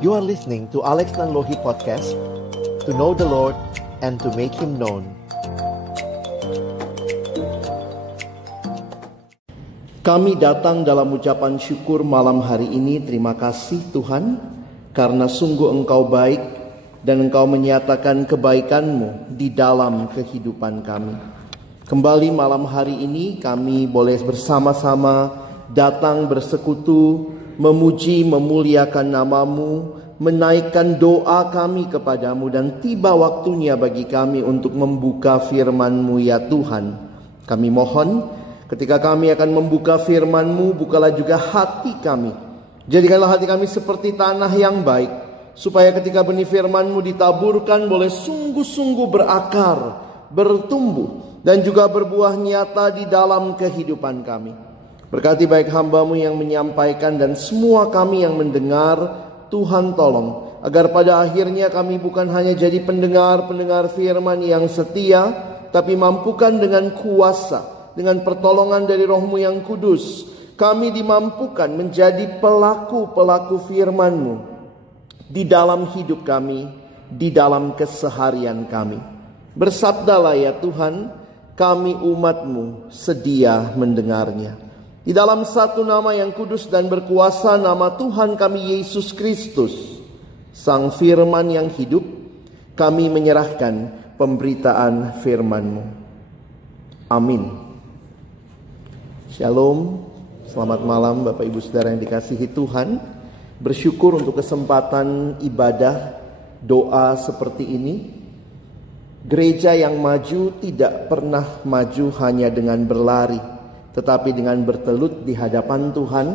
You are listening to Alex Nanlohi Podcast, to know the Lord and to make Him known. Kami datang dalam ucapan syukur malam hari ini. Terima kasih Tuhan, karena sungguh Engkau baik dan Engkau menyatakan kebaikan-Mu di dalam kehidupan kami. Kembali malam hari ini kami boleh bersama-sama datang bersekutu, memuji, memuliakan nama-Mu, menaikkan doa kami kepadamu, dan tiba waktunya bagi kami untuk membuka firman-Mu ya Tuhan. Kami mohon ketika kami akan membuka firman-Mu, bukalah juga hati kami. Jadikanlah hati kami seperti tanah yang baik, supaya ketika benih firman-Mu ditaburkan boleh sungguh-sungguh berakar, bertumbuh, dan juga berbuah nyata di dalam kehidupan kami. Berkati baik hamba-Mu yang menyampaikan dan semua kami yang mendengar. Tuhan tolong agar pada akhirnya kami bukan hanya jadi pendengar-pendengar firman yang setia, tapi mampukan dengan kuasa, dengan pertolongan dari Roh-Mu yang kudus, kami dimampukan menjadi pelaku-pelaku firman-Mu di dalam hidup kami, di dalam keseharian kami. Bersabdalah ya Tuhan, kami umat-Mu sedia mendengarnya. Di dalam satu nama yang kudus dan berkuasa, nama Tuhan kami Yesus Kristus, Sang Firman yang hidup, kami menyerahkan pemberitaan firman-Mu. Amin. Shalom, selamat malam Bapak Ibu Saudara yang dikasihi Tuhan. Bersyukur untuk kesempatan ibadah doa seperti ini. Gereja yang maju tidak pernah maju hanya dengan berlari, tetapi dengan bertelut di hadapan Tuhan,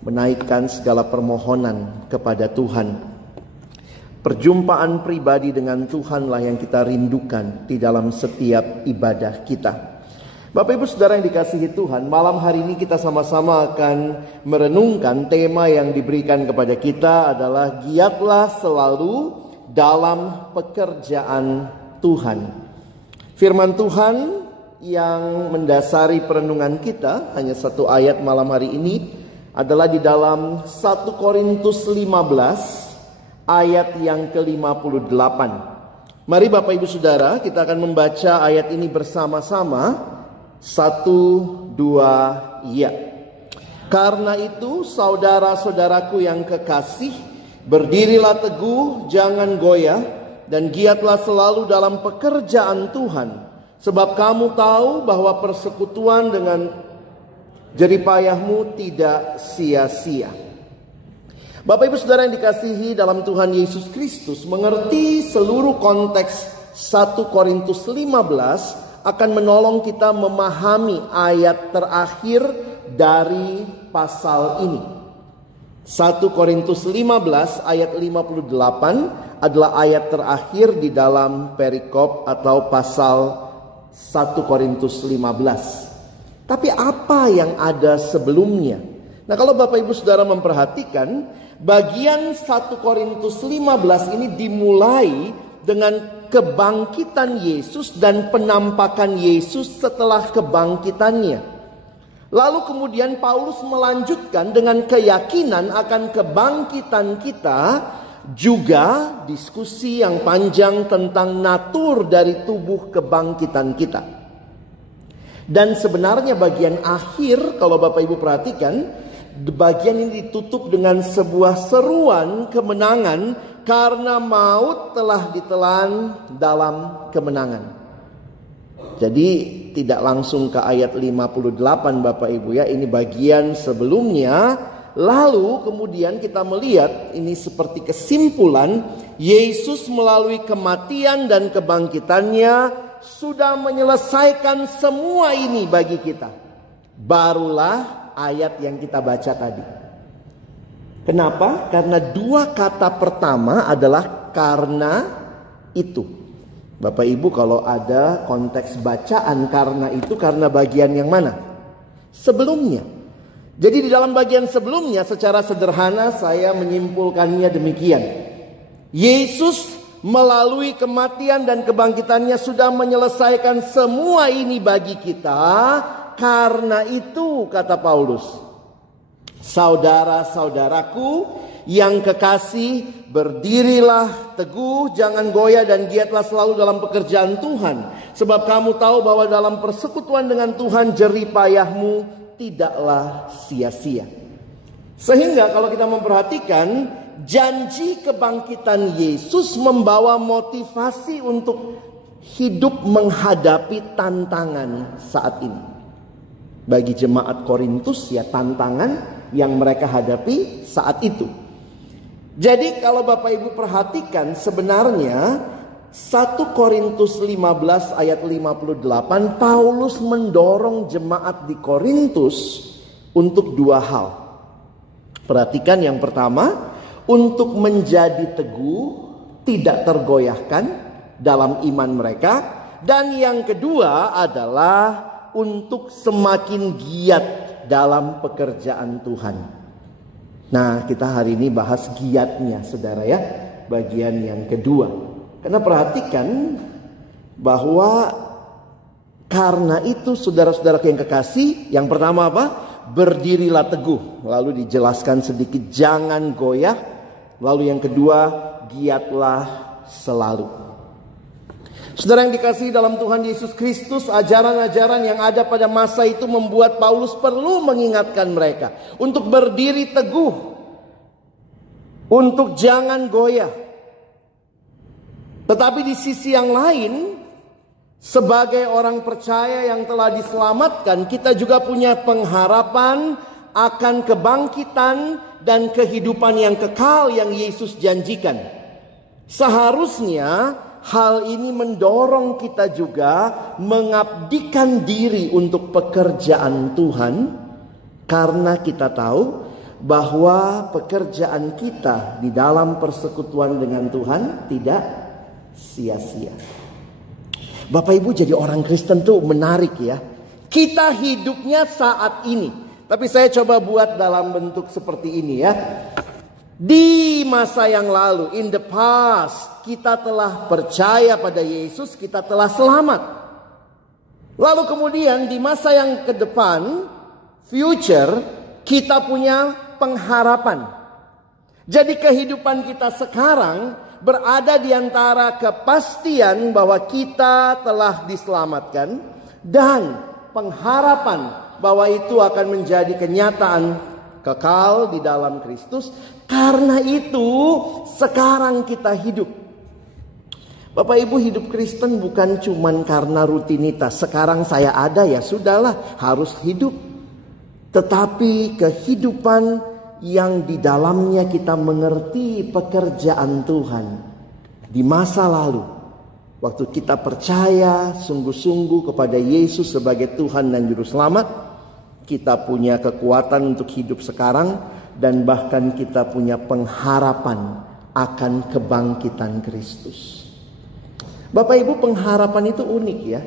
menaikkan segala permohonan kepada Tuhan. Perjumpaan pribadi dengan Tuhanlah yang kita rindukan di dalam setiap ibadah kita. Bapak Ibu Saudara yang dikasihi Tuhan, malam hari ini kita sama-sama akan merenungkan tema yang diberikan kepada kita adalah giatlah selalu dalam pekerjaan Tuhan. Firman Tuhan yang mendasari perenungan kita, hanya satu ayat malam hari ini, adalah di dalam 1 Korintus 15 ayat yang ke-58. Mari Bapak Ibu Saudara, kita akan membaca ayat ini bersama-sama. 1, 2, ya. Karena itu saudara-saudaraku yang kekasih, berdirilah teguh, jangan goyah, dan giatlah selalu dalam pekerjaan Tuhan. Sebab kamu tahu bahwa persekutuan dengan jeripayahmu tidak sia-sia. Bapak Ibu Saudara yang dikasihi dalam Tuhan Yesus Kristus, mengerti seluruh konteks 1 Korintus 15 akan menolong kita memahami ayat terakhir dari pasal ini. 1 Korintus 15 ayat 58 adalah ayat terakhir di dalam perikop atau pasal 1 Korintus 15. Tapi apa yang ada sebelumnya? Nah, kalau Bapak Ibu Saudara memperhatikan, bagian 1 Korintus 15 ini dimulai dengan kebangkitan Yesus dan penampakan Yesus setelah kebangkitannya. Lalu kemudian Paulus melanjutkan dengan keyakinan akan kebangkitan kita, juga diskusi yang panjang tentang natur dari tubuh kebangkitan kita. Dan sebenarnya bagian akhir, kalau Bapak Ibu perhatikan, bagian ini ditutup dengan sebuah seruan kemenangan, karena maut telah ditelan dalam kemenangan. Jadi tidak langsung ke ayat 58 Bapak Ibu ya, ini bagian sebelumnya. Lalu kemudian kita melihat ini seperti kesimpulan, Yesus melalui kematian dan kebangkitannya sudah menyelesaikan semua ini bagi kita. Barulah ayat yang kita baca tadi. Kenapa? Karena dua kata pertama adalah karena itu. Bapak Ibu kalau ada konteks bacaan karena itu, karena bagian yang mana? Sebelumnya. Jadi di dalam bagian sebelumnya secara sederhana saya menyimpulkannya demikian. Yesus melalui kematian dan kebangkitannya sudah menyelesaikan semua ini bagi kita. karena itu kata Paulus, saudara-saudaraku yang kekasih, berdirilah teguh, jangan goyah dan giatlah selalu dalam pekerjaan Tuhan. Sebab kamu tahu bahwa dalam persekutuan dengan Tuhan jerih payahmu tidaklah sia-sia. Sehingga kalau kita memperhatikan, janji kebangkitan Yesus membawa motivasi untuk hidup menghadapi tantangan saat ini. Bagi jemaat Korintus ya, tantangan yang mereka hadapi saat itu. Jadi kalau Bapak Ibu perhatikan, sebenarnya 1 Korintus 15 ayat 58, Paulus mendorong jemaat di Korintus untuk dua hal. Perhatikan, yang pertama, untuk menjadi teguh, tidak tergoyahkan dalam iman mereka. Dan yang kedua adalah untuk semakin giat dalam pekerjaan Tuhan. Nah, kita hari ini bahas giatnya, saudara ya, bagian yang kedua. Karena perhatikan bahwa karena itu saudara-saudara yang kekasih, yang pertama apa? Berdirilah teguh. Lalu dijelaskan sedikit, jangan goyah. Lalu yang kedua, giatlah selalu. Saudara yang dikasihi dalam Tuhan Yesus Kristus, ajaran-ajaran yang ada pada masa itu membuat Paulus perlu mengingatkan mereka untuk berdiri teguh, untuk jangan goyah. Tetapi di sisi yang lain, sebagai orang percaya yang telah diselamatkan, kita juga punya pengharapan akan kebangkitan dan kehidupan yang kekal yang Yesus janjikan. Seharusnya hal ini mendorong kita juga mengabdikan diri untuk pekerjaan Tuhan, karena kita tahu bahwa pekerjaan kita di dalam persekutuan dengan Tuhan tidak sia-sia. Bapak Ibu, jadi orang Kristen tuh menarik ya. Kita hidupnya saat ini, tapi saya coba buat dalam bentuk seperti ini ya. Di masa yang lalu, in the past, kita telah percaya pada Yesus, kita telah selamat. Lalu kemudian di masa yang ke depan, future, kita punya pengharapan. Jadi kehidupan kita sekarang berada di antara kepastian bahwa kita telah diselamatkan dan pengharapan bahwa itu akan menjadi kenyataan kekal di dalam Kristus. Karena itu sekarang kita hidup. Bapak Ibu, hidup Kristen bukan cuman karena rutinitas. Sekarang saya ada ya sudahlah, harus hidup. Tetapi kehidupan yang di dalamnya kita mengerti pekerjaan Tuhan. Di masa lalu, waktu kita percaya sungguh-sungguh kepada Yesus sebagai Tuhan dan Juru Selamat, kita punya kekuatan untuk hidup sekarang. Dan bahkan kita punya pengharapan akan kebangkitan Kristus. Bapak Ibu, pengharapan itu unik ya.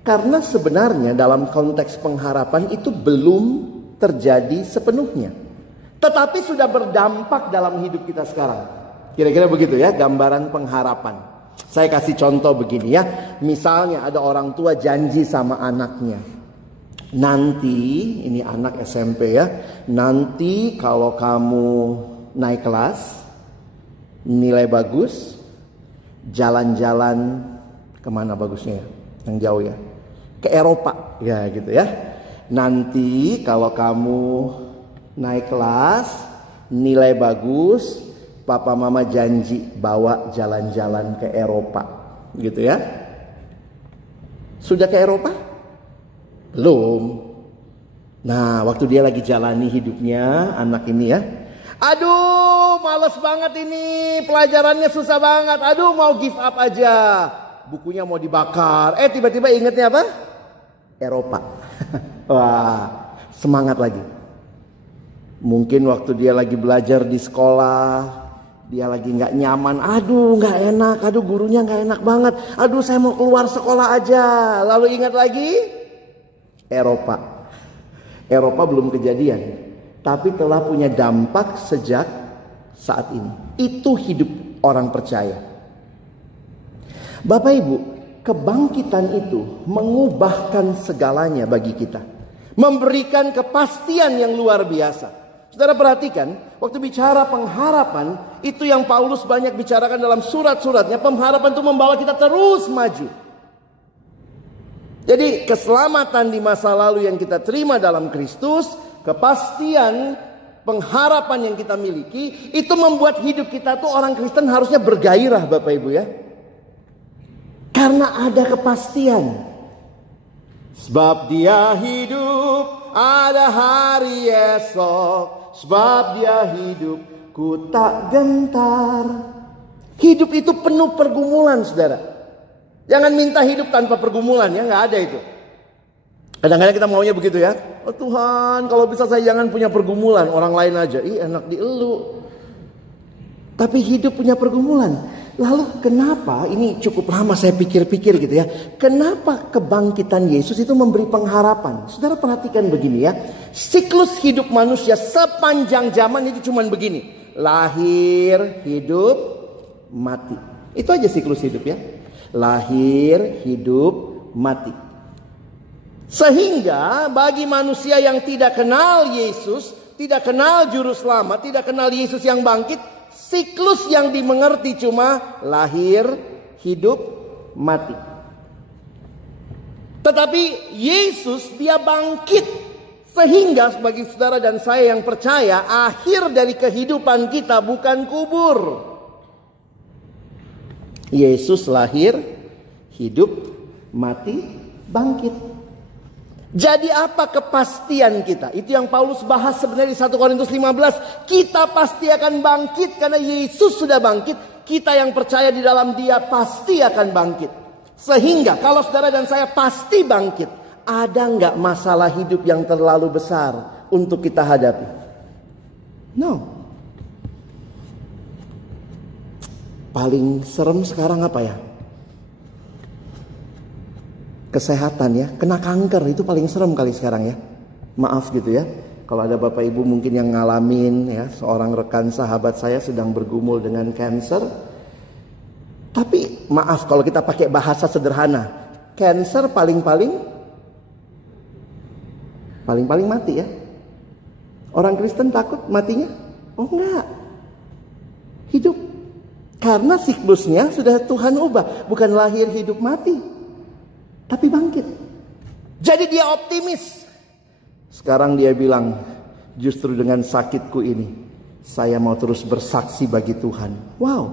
Karena sebenarnya dalam konteks pengharapan itu belum terjadi sepenuhnya. Tetapi sudah berdampak dalam hidup kita sekarang. Kira-kira begitu ya gambaran pengharapan. Saya kasih contoh begini ya. Misalnya ada orang tua janji sama anaknya. Nanti, ini anak SMP ya, nanti kalau kamu naik kelas, nilai bagus, jalan-jalan kemana bagusnya ya? Yang jauh ya, ke Eropa ya gitu ya. Nanti kalau kamu naik kelas, nilai bagus, papa mama janji bawa jalan-jalan ke Eropa gitu ya. Sudah ke Eropa? Belum. Nah, waktu dia lagi jalani hidupnya, anak ini ya, aduh males banget ini, pelajarannya susah banget, aduh mau give up aja, bukunya mau dibakar. Tiba-tiba ingetnya apa? Eropa. Wah, semangat lagi. Mungkin waktu dia lagi belajar di sekolah, dia lagi gak nyaman, aduh gak enak, aduh gurunya gak enak banget, aduh saya mau keluar sekolah aja. Lalu ingat lagi Eropa. Eropa belum kejadian, tapi telah punya dampak sejak saat ini. Itu hidup orang percaya. Bapak Ibu, kebangkitan itu mengubahkan segalanya bagi kita. Memberikan kepastian yang luar biasa. Saudara perhatikan, waktu bicara pengharapan, itu yang Paulus banyak bicarakan dalam surat-suratnya. Pengharapan itu membawa kita terus maju. Jadi keselamatan di masa lalu yang kita terima dalam Kristus, kepastian, pengharapan yang kita miliki, itu membuat hidup kita tuh orang Kristen harusnya bergairah Bapak Ibu ya. Karena ada kepastian. Sebab dia hidup, ada hari esok. Sebab dia hidup, ku tak gentar. Hidup itu penuh pergumulan saudara. Jangan minta hidup tanpa pergumulan ya, gak ada itu. Kadang-kadang kita maunya begitu ya. Oh Tuhan, kalau bisa saya jangan punya pergumulan, orang lain aja. Ih enak di elu. Tapi hidup punya pergumulan. Lalu kenapa, ini cukup lama saya pikir-pikir gitu ya. Kenapa kebangkitan Yesus itu memberi pengharapan? Saudara perhatikan begini ya. Siklus hidup manusia sepanjang zaman itu cuman begini. Lahir, hidup, mati. Itu aja siklus hidup ya. Lahir, hidup, mati. Sehingga bagi manusia yang tidak kenal Yesus, tidak kenal juru selamat, tidak kenal Yesus yang bangkit, siklus yang dimengerti cuma lahir, hidup, mati. Tetapi Yesus dia bangkit. Sehingga bagi saudara dan saya yang percaya, akhir dari kehidupan kita bukan kubur. Yesus lahir, hidup, mati, bangkit. Jadi apa kepastian kita? Itu yang Paulus bahas sebenarnya di 1 Korintus 15. Kita pasti akan bangkit karena Yesus sudah bangkit. Kita yang percaya di dalam dia pasti akan bangkit. Sehingga kalau saudara dan saya pasti bangkit, ada nggak masalah hidup yang terlalu besar untuk kita hadapi? No. Paling serem sekarang apa ya? Kesehatan ya, kena kanker itu paling serem kali sekarang ya. Maaf gitu ya. Kalau ada Bapak Ibu mungkin yang ngalamin ya, seorang rekan sahabat saya sedang bergumul dengan kanker. Tapi maaf kalau kita pakai bahasa sederhana. Kanker paling-paling mati ya. Orang Kristen takut matinya? Oh enggak. Hidup. Karena siklusnya sudah Tuhan ubah, bukan lahir hidup mati. Tapi bangkit. Jadi dia optimis. Sekarang dia bilang, justru dengan sakitku ini, saya mau terus bersaksi bagi Tuhan. Wow.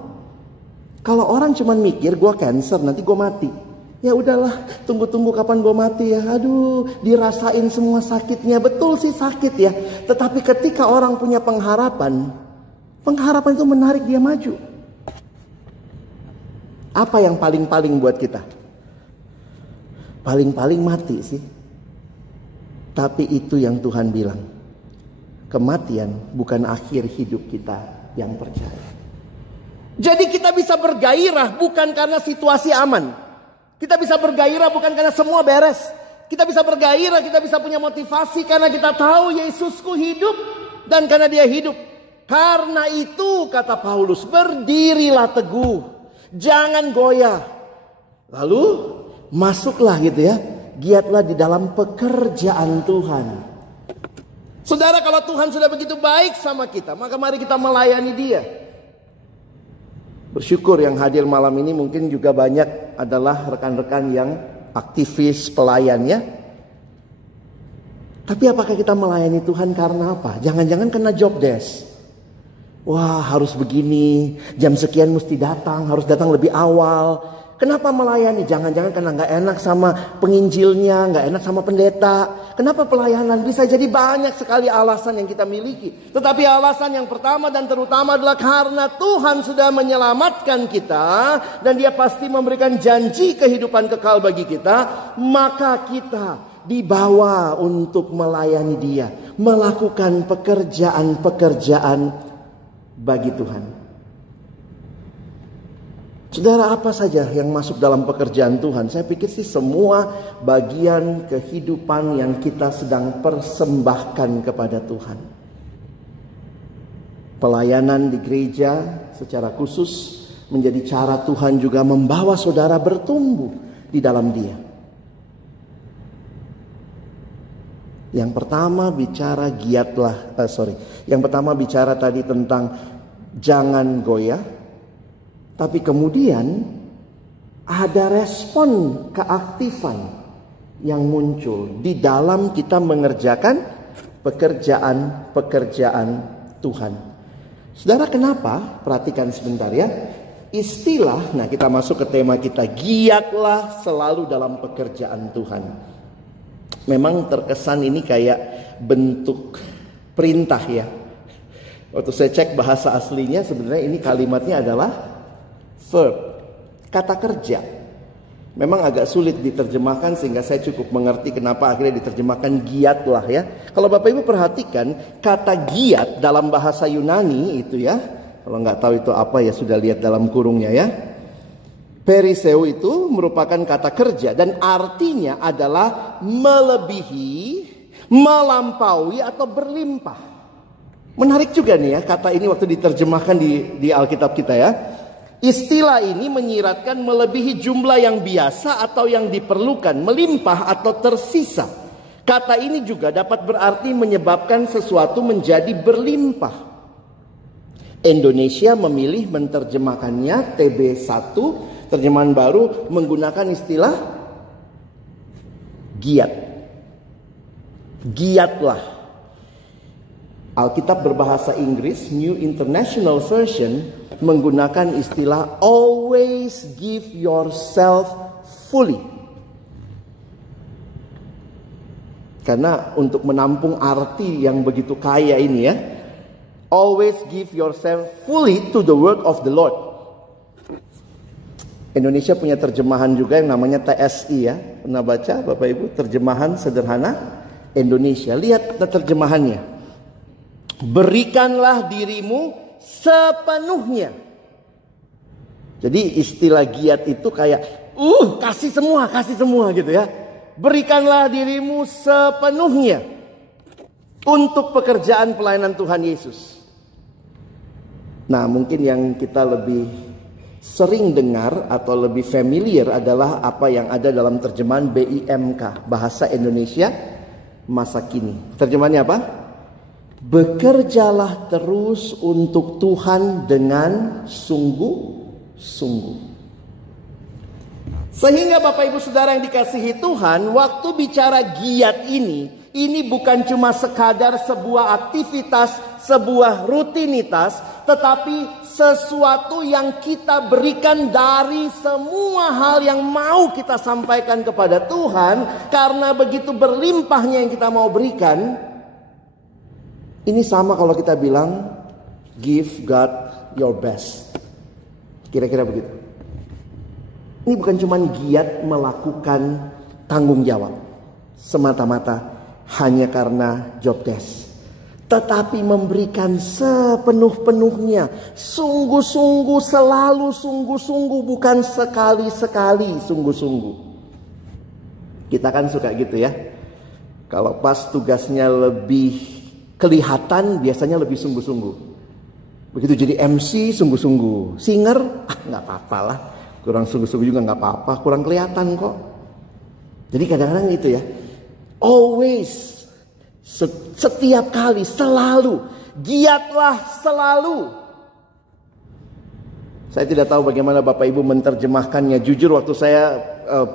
Kalau orang cuma mikir, gue cancer, nanti gue mati. Ya udahlah, tunggu-tunggu kapan gue mati ya. Aduh, dirasain semua sakitnya. Betul sih sakit ya. Tetapi ketika orang punya pengharapan, pengharapan itu menarik dia maju. Apa yang paling-paling buat kita? Paling-paling mati sih. Tapi itu yang Tuhan bilang. Kematian bukan akhir hidup kita yang percaya. Jadi kita bisa bergairah bukan karena situasi aman. Kita bisa bergairah bukan karena semua beres. Kita bisa bergairah, kita bisa punya motivasi karena kita tahu Yesusku hidup. Dan karena dia hidup. Karena itu kata Paulus, berdirilah teguh. Jangan goyah. Lalu masuklah gitu ya. Giatlah di dalam pekerjaan Tuhan. Saudara, kalau Tuhan sudah begitu baik sama kita, maka mari kita melayani dia. Bersyukur yang hadir malam ini mungkin juga banyak adalah rekan-rekan yang aktivis pelayan ya. Tapi apakah kita melayani Tuhan karena apa? Jangan-jangan kena job desk. Wah, harus begini, jam sekian mesti datang, harus datang lebih awal. Kenapa melayani? Jangan-jangan karena gak enak sama penginjilnya, gak enak sama pendeta. Kenapa pelayanan? Bisa jadi banyak sekali alasan yang kita miliki. Tetapi alasan yang pertama dan terutama adalah karena Tuhan sudah menyelamatkan kita. Dan dia pasti memberikan janji kehidupan kekal bagi kita. Maka kita dibawa untuk melayani dia. Melakukan pekerjaan-pekerjaan bagi Tuhan. Saudara, apa saja yang masuk dalam pekerjaan Tuhan? Saya pikir sih semua bagian kehidupan yang kita sedang persembahkan kepada Tuhan. Pelayanan di gereja secara khusus menjadi cara Tuhan juga membawa saudara bertumbuh di dalam dia. Yang pertama bicara Yang pertama bicara tadi tentang jangan goyah. Tapi kemudian ada respon keaktifan yang muncul di dalam kita mengerjakan pekerjaan Tuhan. Saudara, kenapa? Perhatikan sebentar ya. Istilah, kita masuk ke tema kita, giatlah selalu dalam pekerjaan Tuhan. Memang terkesan ini kayak bentuk perintah ya. Waktu saya cek bahasa aslinya, sebenarnya ini kalimatnya adalah verb, kata kerja. Memang agak sulit diterjemahkan sehingga saya cukup mengerti kenapa akhirnya diterjemahkan giatlah ya. Kalau Bapak Ibu perhatikan, kata giat dalam bahasa Yunani itu ya, kalau nggak tahu itu apa ya sudah lihat dalam kurungnya ya. Periseu itu merupakan kata kerja dan artinya adalah melebihi, melampaui atau berlimpah. Menarik juga nih ya kata ini waktu diterjemahkan di Alkitab kita ya. Istilah ini menyiratkan melebihi jumlah yang biasa atau yang diperlukan, melimpah atau tersisa. Kata ini juga dapat berarti menyebabkan sesuatu menjadi berlimpah. Indonesia memilih menerjemahkannya TB1, terjemahan baru menggunakan istilah giat. Giatlah. Alkitab berbahasa Inggris, New International Version, menggunakan istilah always give yourself fully. Karena untuk menampung arti yang begitu kaya ini ya, always give yourself fully to the work of the Lord. Indonesia punya terjemahan juga yang namanya TSI ya. Pernah baca Bapak Ibu terjemahan sederhana Indonesia? Lihat terjemahannya. Berikanlah dirimu sepenuhnya. Jadi istilah giat itu kayak kasih semua gitu ya. Berikanlah dirimu sepenuhnya untuk pekerjaan pelayanan Tuhan Yesus. Nah, mungkin yang kita lebih sering dengar atau lebih familiar adalah apa yang ada dalam terjemahan BIMK, Bahasa Indonesia Masa Kini. Terjemahannya apa? Bekerjalah terus untuk Tuhan dengan sungguh-sungguh. Sehingga Bapak Ibu Saudara yang dikasihi Tuhan, waktu bicara giat ini bukan cuma sekadar sebuah aktivitas, sebuah rutinitas, tetapi sesuatu yang kita berikan dari semua hal yang mau kita sampaikan kepada Tuhan. Karena begitu berlimpahnya yang kita mau berikan. Ini sama kalau kita bilang give God your best. Kira-kira begitu. Ini bukan cuma giat melakukan tanggung jawab semata-mata hanya karena job desk, tetapi memberikan sepenuh-penuhnya, sungguh-sungguh, selalu sungguh-sungguh, bukan sekali-sekali sungguh-sungguh. Kita kan suka gitu ya. Kalau pas tugasnya lebih kelihatan, biasanya lebih sungguh-sungguh. Begitu jadi MC sungguh-sungguh, singer nggak apa-apa lah, kurang sungguh-sungguh juga nggak apa-apa, kurang kelihatan kok. Jadi kadang-kadang gitu ya, always, setiap kali, selalu, giatlah selalu. Saya tidak tahu bagaimana Bapak Ibu menerjemahkannya. Jujur waktu saya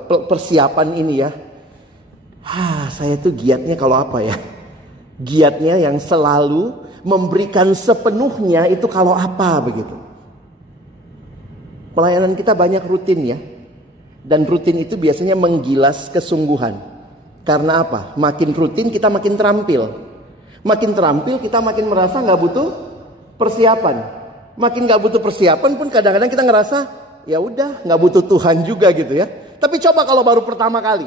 persiapan ini ya, saya tuh giatnya kalau apa ya? Giatnya yang selalu memberikan sepenuhnya itu kalau apa begitu. Pelayanan kita banyak rutin ya. Dan rutin itu biasanya menggilas kesungguhan. Karena apa? Makin rutin kita makin terampil. Makin terampil kita makin merasa gak butuh persiapan. Makin gak butuh persiapan pun kadang-kadang kita ngerasa ya udah gak butuh Tuhan juga gitu ya. Tapi coba kalau baru pertama kali.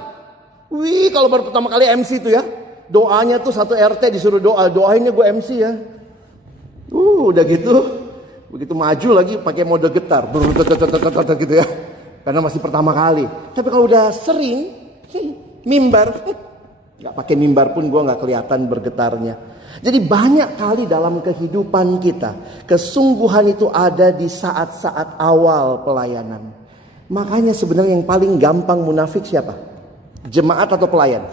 Kalau baru pertama kali MC itu ya. Doanya tuh satu RT disuruh doainnya gue MC ya. Udah gitu, begitu maju lagi pakai mode getar, gitu ya. Karena masih pertama kali. Tapi kalau udah sering, mimbar, nggak pakai mimbar pun gue nggak kelihatan bergetarnya. Jadi banyak kali dalam kehidupan kita, kesungguhan itu ada di saat-saat awal pelayanan. Makanya sebenarnya yang paling gampang munafik siapa? Jemaat atau pelayan?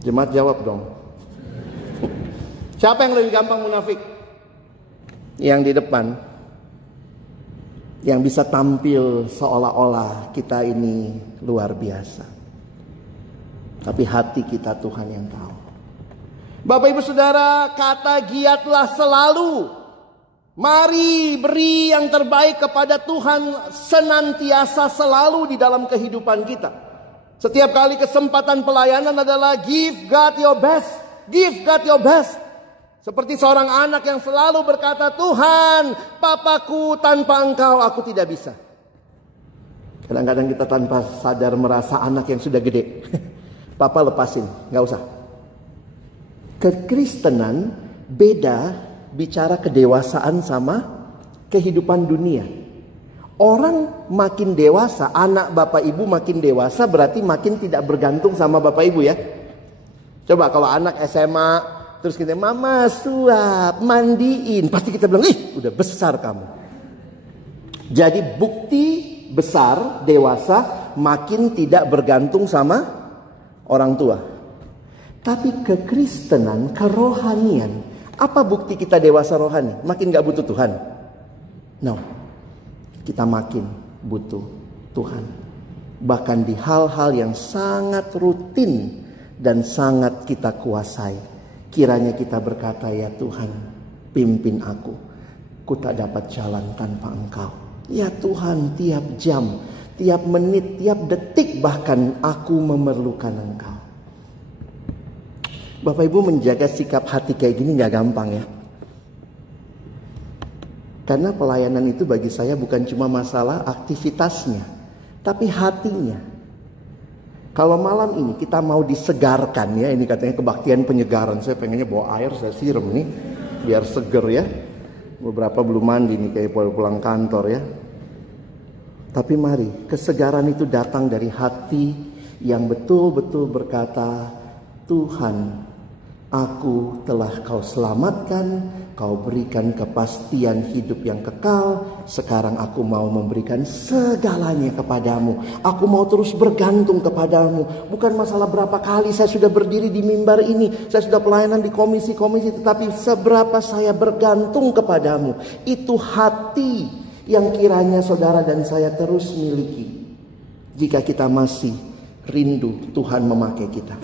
Jemaat jawab dong. Siapa yang lebih gampang munafik? Yang di depan. Yang bisa tampil seolah-olah kita ini luar biasa. Tapi hati kita Tuhan yang tahu. Bapak Ibu Saudara, kata giatlah selalu. Mari beri yang terbaik kepada Tuhan senantiasa selalu di dalam kehidupan kita. Setiap kali kesempatan pelayanan adalah give God your best. Give God your best. Seperti seorang anak yang selalu berkata, Tuhan, papaku, tanpa engkau aku tidak bisa. Kadang-kadang kita tanpa sadar merasa anak yang sudah gede. Papa lepasin, gak usah. Kekristenan beda bicara kedewasaan sama kehidupan dunia. Orang makin dewasa, anak bapak ibu makin dewasa, berarti makin tidak bergantung sama bapak ibu ya. Coba kalau anak SMA, terus kita, mama suap, mandiin, pasti kita bilang, ih udah besar kamu. Jadi bukti besar, dewasa, makin tidak bergantung sama orang tua. Tapi kekristenan, kerohanian, apa bukti kita dewasa rohani? Makin gak butuh Tuhan? No, kita makin butuh Tuhan. Bahkan di hal-hal yang sangat rutin dan sangat kita kuasai. Kiranya kita berkata, ya Tuhan, pimpin aku. Ku tak dapat jalan tanpa Engkau. Ya Tuhan, tiap jam, tiap menit, tiap detik bahkan aku memerlukan Engkau. Bapak Ibu menjaga sikap hati kayak gini gak gampang ya. Karena pelayanan itu bagi saya bukan cuma masalah aktivitasnya, tapi hatinya. Kalau malam ini kita mau disegarkan ya, ini katanya kebaktian penyegaran. Saya pengennya bawa air, saya siram nih, biar seger ya. Beberapa belum mandi nih kayak pulang kantor ya. Tapi mari, kesegaran itu datang dari hati yang betul-betul berkata, Tuhan, aku telah Kau selamatkan, Kau berikan kepastian hidup yang kekal. Sekarang aku mau memberikan segalanya kepadamu. Aku mau terus bergantung kepadamu. Bukan masalah berapa kali saya sudah berdiri di mimbar ini, saya sudah pelayanan di komisi-komisi, tetapi seberapa saya bergantung kepadamu. Itu hati yang kiranya saudara dan saya terus miliki. Jika kita masih rindu Tuhan memakai kita.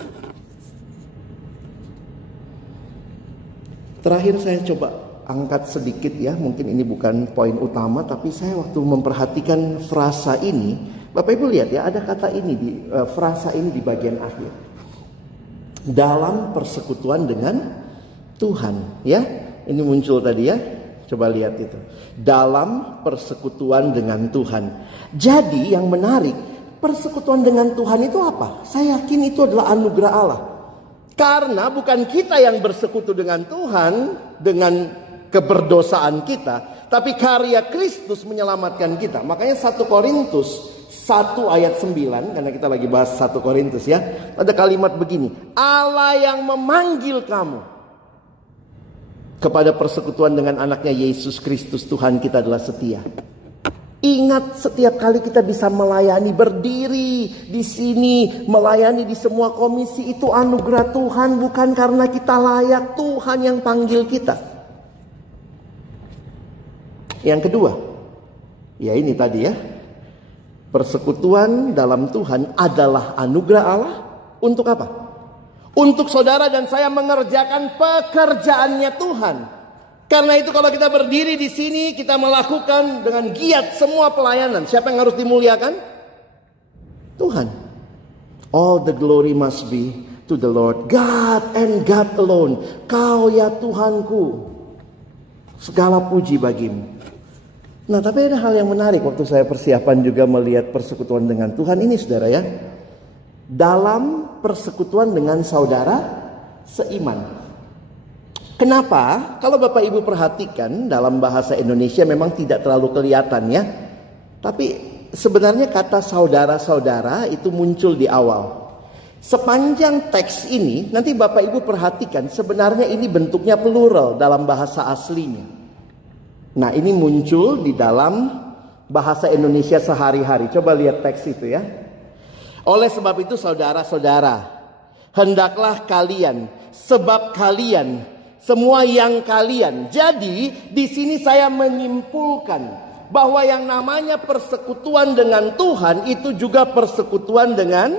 Terakhir saya coba angkat sedikit ya, mungkin ini bukan poin utama, tapi saya waktu memperhatikan frasa ini, Bapak Ibu lihat ya, ada kata ini di frasa ini di bagian akhir. Dalam persekutuan dengan Tuhan, ya. Ini muncul tadi ya. Coba lihat itu. Dalam persekutuan dengan Tuhan. Jadi yang menarik, persekutuan dengan Tuhan itu apa? Saya yakin itu adalah anugerah Allah. Karena bukan kita yang bersekutu dengan Tuhan dengan keberdosaan kita, tapi karya Kristus menyelamatkan kita. Makanya 1 Korintus 1 ayat 9, karena kita lagi bahas 1 Korintus ya, ada kalimat begini, Allah yang memanggil kamu kepada persekutuan dengan anaknya Yesus Kristus, Tuhan kita adalah setia. Ingat, setiap kali kita bisa melayani, berdiri di sini, melayani di semua komisi, itu anugerah Tuhan, bukan karena kita layak. Tuhan yang panggil kita. Yang kedua, ya ini tadi ya, persekutuan dalam Tuhan adalah anugerah Allah. Untuk apa? Untuk saudara dan saya mengerjakan pekerjaannya Tuhan. Karena itu kalau kita berdiri di sini, kita melakukan dengan giat semua pelayanan. Siapa yang harus dimuliakan? Tuhan. All the glory must be to the Lord. God and God alone. Kau ya Tuhanku. Segala puji bagimu. Nah, tapi ada hal yang menarik waktu saya persiapan juga melihat persekutuan dengan Tuhan ini, saudara ya. Dalam persekutuan dengan saudara seiman. Kenapa? Kalau Bapak Ibu perhatikan dalam bahasa Indonesia memang tidak terlalu kelihatan ya. Tapi sebenarnya kata saudara-saudara itu muncul di awal. Sepanjang teks ini, nanti Bapak Ibu perhatikan sebenarnya ini bentuknya plural dalam bahasa aslinya. Nah, ini muncul di dalam bahasa Indonesia sehari-hari. Coba lihat teks itu ya. Oleh sebab itu saudara-saudara, Hendaklah kalian, sebab kalian, semua yang kalian. Jadi di sini saya menyimpulkan bahwa yang namanya persekutuan dengan Tuhan itu juga persekutuan dengan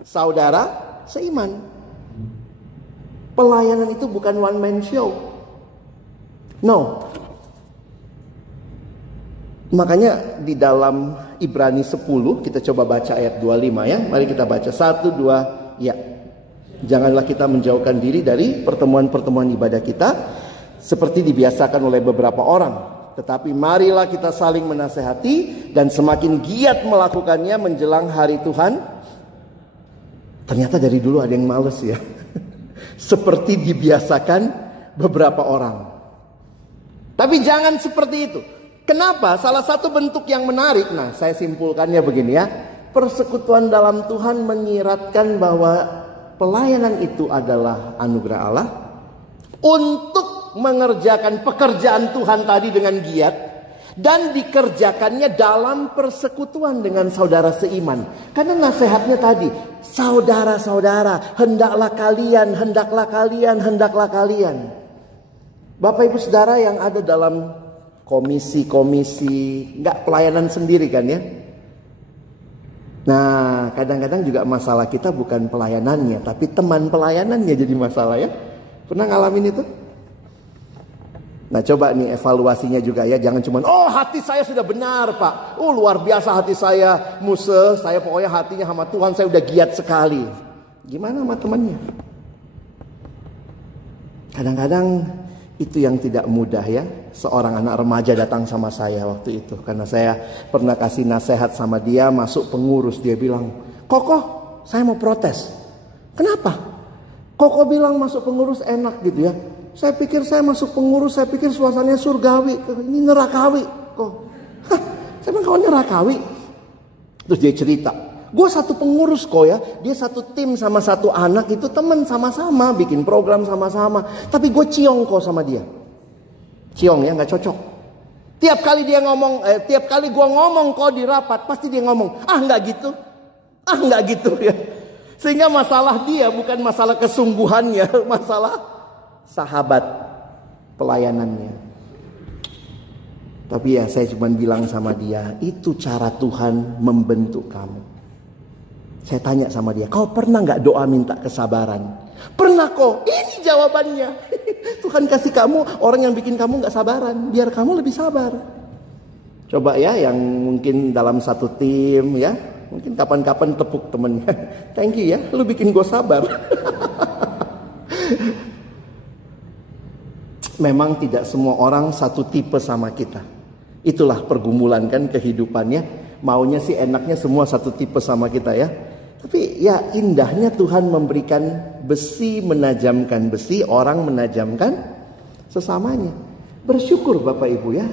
saudara seiman. Pelayanan itu bukan one man show. No. Makanya di dalam Ibrani 10 kita coba baca ayat 25 ya. Mari kita baca 1, 2 ya. Janganlah kita menjauhkan diri dari pertemuan-pertemuan ibadah kita seperti dibiasakan oleh beberapa orang. Tetapi marilah kita saling menasehati dan semakin giat melakukannya menjelang hari Tuhan. Ternyata dari dulu ada yang males ya. Seperti dibiasakan beberapa orang. Tapi jangan seperti itu. Kenapa? Salah satu bentuk yang menarik. Nah, saya simpulkannya begini ya. Persekutuan dalam Tuhan menyiratkan bahwa pelayanan itu adalah anugerah Allah. Untuk mengerjakan pekerjaan Tuhan tadi dengan giat. Dan dikerjakannya dalam persekutuan dengan saudara seiman. Karena nasihatnya tadi, saudara-saudara, hendaklah kalian, hendaklah kalian, hendaklah kalian. Bapak ibu saudara yang ada dalam komisi-komisi, nggak pelayanan sendiri kan ya. Nah, kadang-kadang juga masalah kita bukan pelayanannya, tapi teman pelayanannya jadi masalah ya. Pernah ngalamin itu? Nah, coba nih evaluasinya juga ya. Jangan cuma, oh hati saya sudah benar Pak. Oh luar biasa hati saya. Musuh, saya pokoknya hatinya sama Tuhan saya udah giat sekali. Gimana sama temannya? Kadang-kadang itu yang tidak mudah ya. Seorang anak remaja datang sama saya waktu itu. Karena saya pernah kasih nasihat sama dia, masuk pengurus. Dia bilang, Kokoh saya mau protes. Kenapa? Kokoh bilang masuk pengurus enak gitu ya. Saya pikir saya masuk pengurus, saya pikir suasananya surgawi. Ini nerakawi kok. Hah, saya bilang kau nerakawi. Terus dia cerita, gue satu pengurus kok ya. Dia satu tim sama satu anak itu teman sama-sama. Bikin program sama-sama. Tapi gue ciong kok sama dia. Ciong ya, gak cocok. Tiap kali dia ngomong, tiap kali gue ngomong kok di rapat, pasti dia ngomong, ah gak gitu. Ah gak gitu ya. Sehingga masalah dia bukan masalah kesungguhannya. Masalah sahabat pelayanannya. Tapi ya saya cuma bilang sama dia, itu cara Tuhan membentuk kamu. Saya tanya sama dia, kau pernah gak doa minta kesabaran? Pernah kok, ini jawabannya. Tuhan kasih kamu orang yang bikin kamu gak sabaran, biar kamu lebih sabar. Coba ya yang mungkin dalam satu tim ya, mungkin kapan-kapan tepuk temennya. Thank you ya, lu bikin gue sabar. Memang tidak semua orang satu tipe sama kita. Itulah pergumulan kan kehidupannya. Maunya sih enaknya semua satu tipe sama kita ya. Tapi ya indahnya Tuhan memberikan besi menajamkan besi, orang menajamkan sesamanya. Bersyukur Bapak Ibu ya.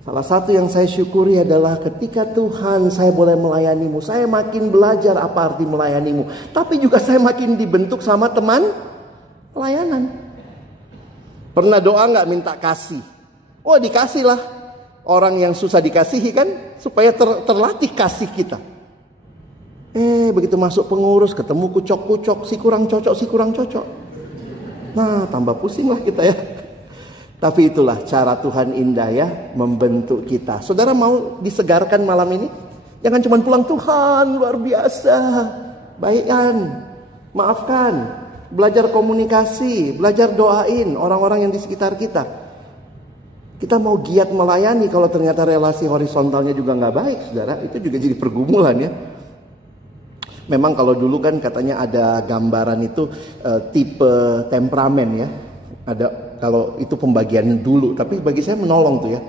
Salah satu yang saya syukuri adalah ketika Tuhan saya boleh melayanimu. Saya makin belajar apa arti melayanimu. Tapi juga saya makin dibentuk sama teman pelayanan. Pernah doa nggak minta kasih? Oh dikasihlah. Orang yang susah dikasihi kan supaya terlatih kasih kita. Begitu masuk pengurus ketemu kucok-kucok, si kurang cocok, si kurang cocok. Nah tambah pusing lah kita ya. Tapi itulah cara Tuhan indah ya membentuk kita. Saudara mau disegarkan malam ini? Jangan cuma pulang, Tuhan luar biasa. Baikkan, maafkan. Belajar komunikasi, belajar doain orang-orang yang di sekitar kita. Kita mau giat melayani kalau ternyata relasi horizontalnya juga nggak baik, saudara. Itu juga jadi pergumulan ya. Memang kalau dulu kan katanya ada gambaran itu tipe temperamen ya. Ada kalau itu pembagian dulu, tapi bagi saya menolong tuh ya.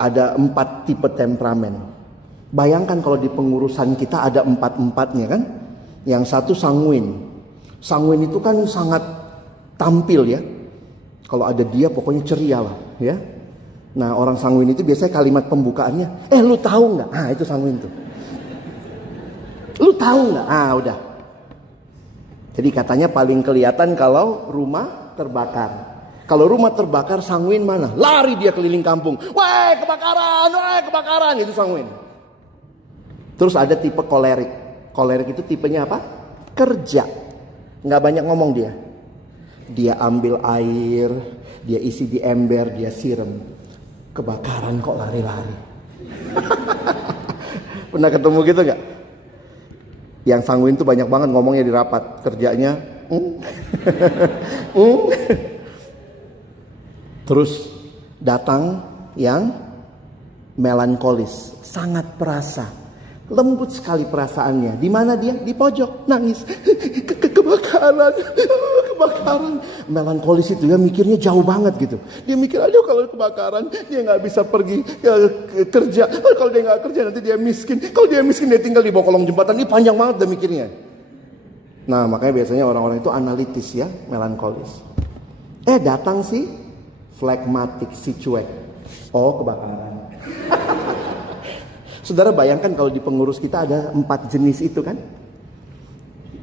Ada 4 tipe temperamen. Bayangkan kalau di pengurusan kita ada 4-4-nya kan. Yang satu sanguin. Sanguin itu kan sangat tampil ya. Kalau ada dia pokoknya ceria lah ya. Nah orang sanguin itu biasanya kalimat pembukaannya, lu tahu nggak? Ah itu sanguin tuh. Lu tahu nggak? Ah udah. Jadi katanya paling kelihatan kalau rumah terbakar. Kalau rumah terbakar sanguin mana? Lari dia keliling kampung. Wah kebakaran, itu sanguin. Terus ada tipe kolerik. Kolerik itu tipenya apa? Kerja. Nggak banyak ngomong dia. Dia ambil air, dia isi di ember, dia siram. Kebakaran kok lari-lari. Pernah ketemu gitu nggak? Yang sanguin tuh banyak banget ngomongnya di rapat. Kerjanya Terus datang yang melankolis, sangat perasa, lembut sekali perasaannya. Di mana dia? Di pojok, nangis. Kebakaran. Melankolis itu ya mikirnya jauh banget gitu. Dia mikir, aduh kalau kebakaran dia nggak bisa pergi kerja. Kalau dia nggak kerja nanti dia miskin. Kalau dia miskin dia tinggal di bawah kolong jembatan. Ini panjang banget dia mikirnya. Nah makanya biasanya orang-orang itu analitis ya, melankolis. Datang si flegmatik, si cuek. Oh kebakaran. Saudara bayangkan kalau di pengurus kita ada 4 jenis itu kan.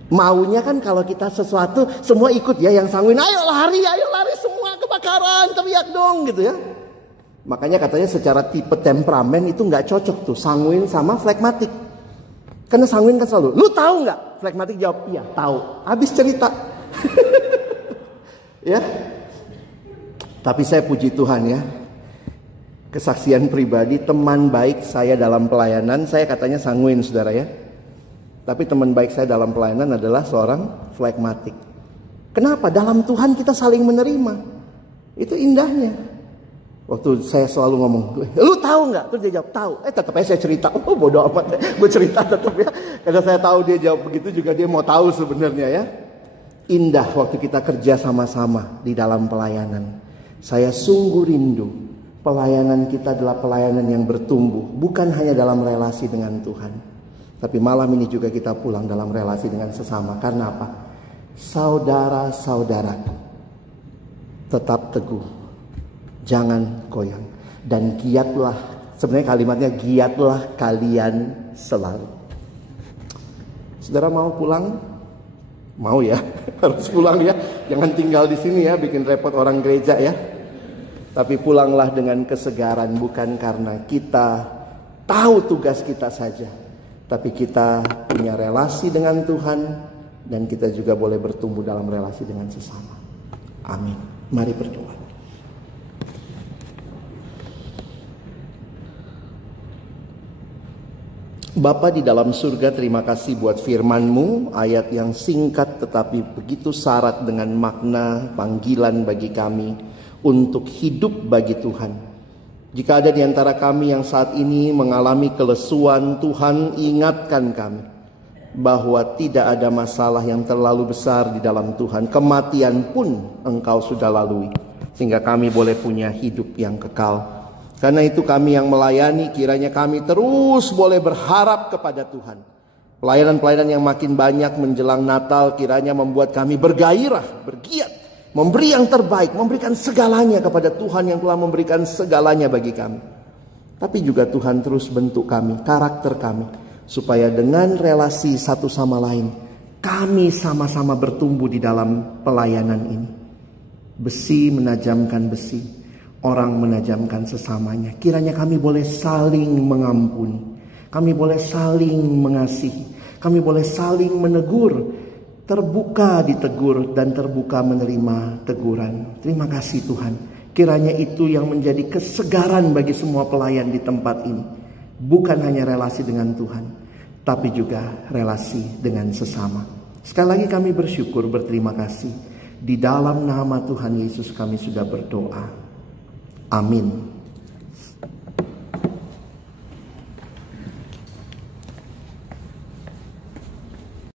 Maunya kan kalau kita sesuatu semua ikut ya, yang sanguin ayo lari semua, kebakaran, teriak dong gitu ya. Makanya katanya secara tipe temperamen itu nggak cocok tuh sanguin sama flegmatik. Karena sanguin kan selalu, lu tahu nggak? Flegmatik jawab, iya tahu. Habis cerita. Ya. Tapi saya puji Tuhan ya. Kesaksian pribadi, teman baik saya dalam pelayanan, saya katanya sanguin saudara ya. Tapi teman baik saya dalam pelayanan adalah seorang flegmatik. Kenapa? Dalam Tuhan kita saling menerima. Itu indahnya. Waktu saya selalu ngomong, lu tahu nggak? Terus dia jawab tahu. Tetap aja saya cerita. Oh bodoh amat. Gue cerita tetap ya. Karena saya tahu dia jawab begitu juga dia mau tahu sebenarnya ya. Indah waktu kita kerja sama-sama di dalam pelayanan. Saya sungguh rindu. Pelayanan kita adalah pelayanan yang bertumbuh. Bukan hanya dalam relasi dengan Tuhan. Tapi malam ini juga kita pulang dalam relasi dengan sesama. Karena apa? Saudara-saudaraku, tetap teguh. Jangan goyang. Dan giatlah. Sebenarnya kalimatnya giatlah kalian selalu. Saudara mau pulang? Mau ya? Harus pulang ya. Jangan tinggal di sini ya. Bikin repot orang gereja ya. Tapi pulanglah dengan kesegaran. Bukan karena kita tahu tugas kita saja. Tapi kita punya relasi dengan Tuhan. Dan kita juga boleh bertumbuh dalam relasi dengan sesama. Amin. Mari berdoa. Bapa di dalam surga, terima kasih buat firman-Mu, ayat yang singkat tetapi begitu syarat dengan makna panggilan bagi kami untuk hidup bagi Tuhan. Jika ada di antara kami yang saat ini mengalami kelesuan, Tuhan ingatkan kami bahwa tidak ada masalah yang terlalu besar di dalam Tuhan. Kematian pun Engkau sudah lalui, sehingga kami boleh punya hidup yang kekal. Karena itu kami yang melayani, kiranya kami terus boleh berharap kepada Tuhan. Pelayanan-pelayanan yang makin banyak menjelang Natal kiranya membuat kami bergairah, bergiat, memberi yang terbaik, memberikan segalanya kepada Tuhan yang telah memberikan segalanya bagi kami. Tapi juga Tuhan terus bentuk kami, karakter kami, supaya dengan relasi satu sama lain, kami sama-sama bertumbuh di dalam pelayanan ini. Besi menajamkan besi. Orang menajamkan sesamanya. Kiranya kami boleh saling mengampuni. Kami boleh saling mengasihi. Kami boleh saling menegur. Terbuka ditegur dan terbuka menerima teguran. Terima kasih Tuhan. Kiranya itu yang menjadi kesegaran bagi semua pelayan di tempat ini. Bukan hanya relasi dengan Tuhan, tapi juga relasi dengan sesama. Sekali lagi kami bersyukur, berterima kasih. Di dalam nama Tuhan Yesus kami sudah berdoa. Amin.